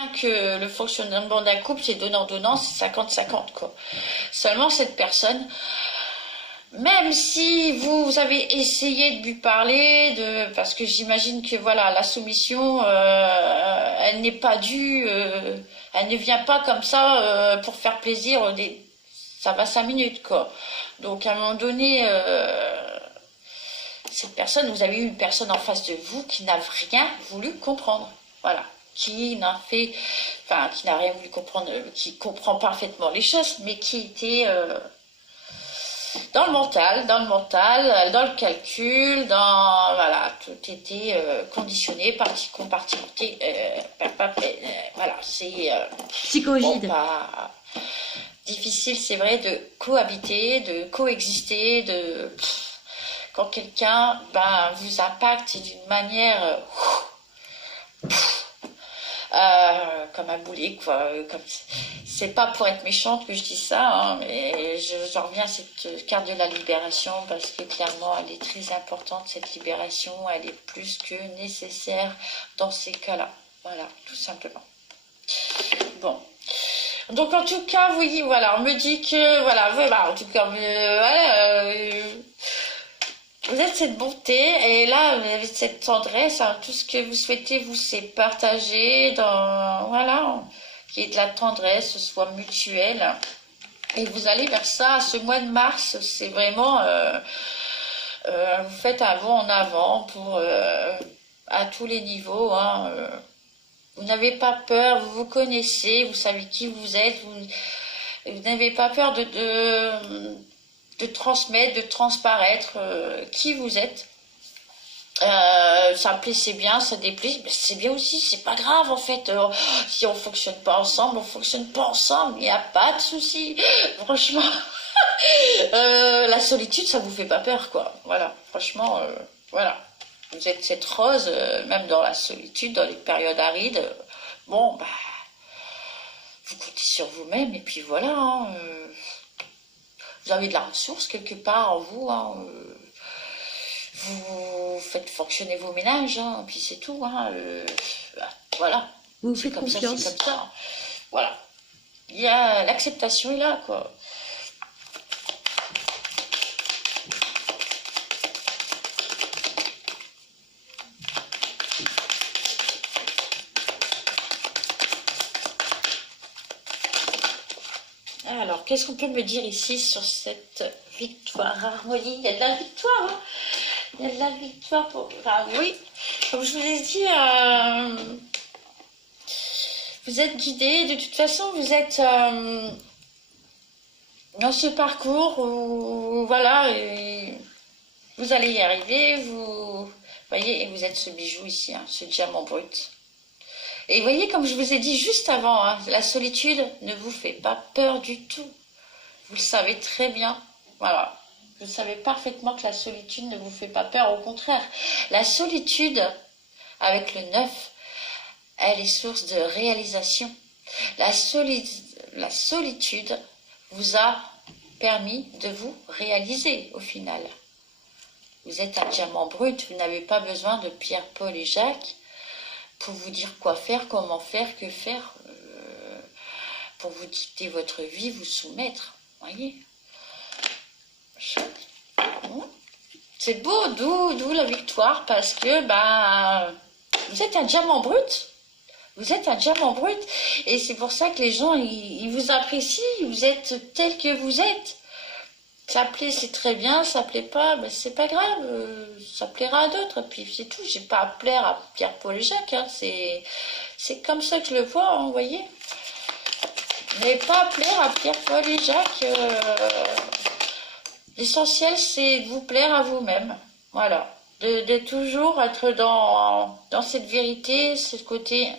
Bien que le fonctionnement d'un couple, c'est donnant-donnant, c'est 50-50, quoi. Seulement, cette personne, même si vous avez essayé de lui parler, parce que j'imagine que voilà, la soumission, elle n'est pas due, elle ne vient pas comme ça pour faire plaisir. Ça va 5 minutes, quoi. Donc à un moment donné, cette personne, vous avez eu une personne en face de vous qui n'a rien voulu comprendre. Voilà. Qui n'a rien voulu comprendre, qui comprend parfaitement les choses, mais qui était dans le mental, dans le calcul, voilà, tout était conditionné, compartimenté, voilà, c'est bon, Psychogide. pas difficile, c'est vrai, de cohabiter, de coexister, quand quelqu'un vous impacte d'une manière comme un boulet, quoi. C'est pas pour être méchante que je dis ça, hein, mais j'en reviens à cette carte de la libération parce que clairement, elle est très importante, cette libération, elle est plus que nécessaire dans ces cas-là. Voilà, tout simplement. Bon. Donc en tout cas, oui, voilà, on me dit que, voilà, en tout cas, voilà, vous êtes cette bonté et là, vous avez cette tendresse, hein, tout ce que vous souhaitez, vous c'est partager voilà, qu'il y ait de la tendresse, ce soit mutuel. Et vous allez vers ça, ce mois de mars, c'est vraiment, vous faites un bond en avant à tous les niveaux, hein, vous n'avez pas peur, vous vous connaissez, vous savez qui vous êtes, vous n'avez pas peur de transmettre, de transparaître qui vous êtes. Ça plaît, c'est bien, ça déplaît, mais c'est bien aussi, c'est pas grave en fait. Si on fonctionne pas ensemble, on fonctionne pas ensemble, il n'y a pas de souci. Franchement, la solitude, ça vous fait pas peur, quoi. Voilà, franchement, voilà. Vous êtes cette rose, même dans la solitude, dans les périodes arides. Bon, vous comptez sur vous-même, et puis voilà. Hein, vous avez de la ressource quelque part en vous. Hein, vous faites fonctionner vos ménages, hein, puis c'est tout. Hein, voilà. Vous faites comme confiance. ça, c'est comme ça. Voilà. Il y a l'acceptation est là, quoi. Alors, qu'est-ce qu'on peut me dire ici sur cette victoire, harmonie? Il y a de la victoire, hein. Il y a de la victoire pour... Enfin, oui, comme je vous ai dit, vous êtes guidé. De toute façon, vous êtes dans ce parcours où, voilà, et vous allez y arriver. Vous voyez, et vous êtes ce bijou ici, hein, ce diamant brut. Et vous voyez, comme je vous ai dit juste avant, hein, la solitude ne vous fait pas peur du tout. Vous le savez très bien. Voilà. Vous savez parfaitement que la solitude ne vous fait pas peur. Au contraire, la solitude, avec le 9, elle est source de réalisation. La solitude vous a permis de vous réaliser au final. Vous êtes un diamant brut. Vous n'avez pas besoin de Pierre, Paul et Jacques pour vous dire quoi faire, comment faire, que faire, pour vous dicter votre vie, vous soumettre, voyez. C'est beau, d'où la victoire, parce que vous êtes un diamant brut. Vous êtes un diamant brut, et c'est pour ça que les gens, ils vous apprécient, vous êtes tel que vous êtes. Ça plaît, c'est très bien, ça plaît pas, c'est pas grave, ça plaira à d'autres, puis c'est tout, j'ai pas à plaire à Pierre, Paul et Jacques, hein, c'est comme ça que je le vois, hein, vous voyez. Mais pas à plaire à Pierre, Paul et Jacques, l'essentiel c'est de vous plaire à vous-même, voilà, de toujours être dans cette vérité, ce côté...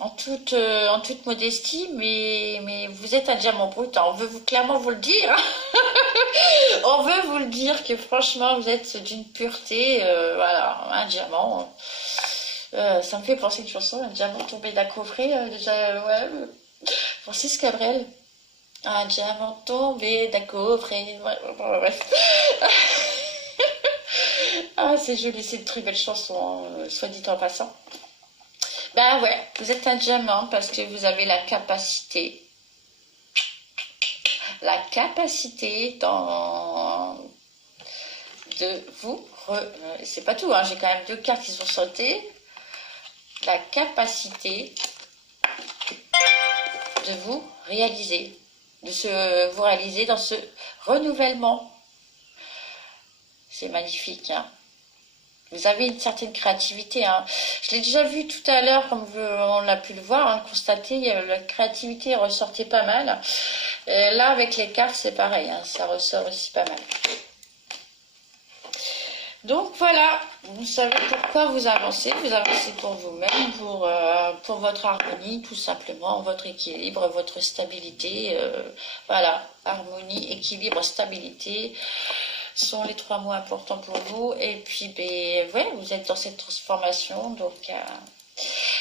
En toute modestie, mais vous êtes un diamant brut, hein. On veut clairement vous le dire. On veut vous le dire que franchement, vous êtes d'une pureté, voilà, un diamant. Ça me fait penser une chanson, un diamant tombé d'un coffret, déjà, ouais, Francis Cabrel. Un diamant tombé d'un coffret, ouais, bref. Ah, c'est joli, c'est une très belle chanson, soit dit en passant. Ben ouais, vous êtes un diamant parce que vous avez la capacité de vous, c'est pas tout, hein, j'ai quand même 2 cartes qui sont sautées, la capacité de vous réaliser, vous réaliser dans ce renouvellement. C'est magnifique, hein. Vous avez une certaine créativité, hein. Je l'ai déjà vu tout à l'heure, comme on l'a pu le voir, hein, constater, la créativité ressortait pas mal. Là, avec les cartes, c'est pareil, hein, ça ressort aussi pas mal. Donc voilà, vous savez pourquoi vous avancez pour vous-même, pour votre harmonie, tout simplement, votre équilibre, votre stabilité. Voilà, harmonie, équilibre, stabilité sont les 3 mots importants pour vous. Et puis, ben, ouais, vous êtes dans cette transformation, donc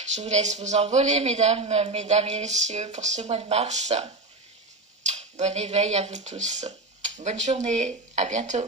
je vous laisse vous envoler, mesdames et messieurs, pour ce mois de mars. Bon éveil à vous tous. Bonne journée, à bientôt.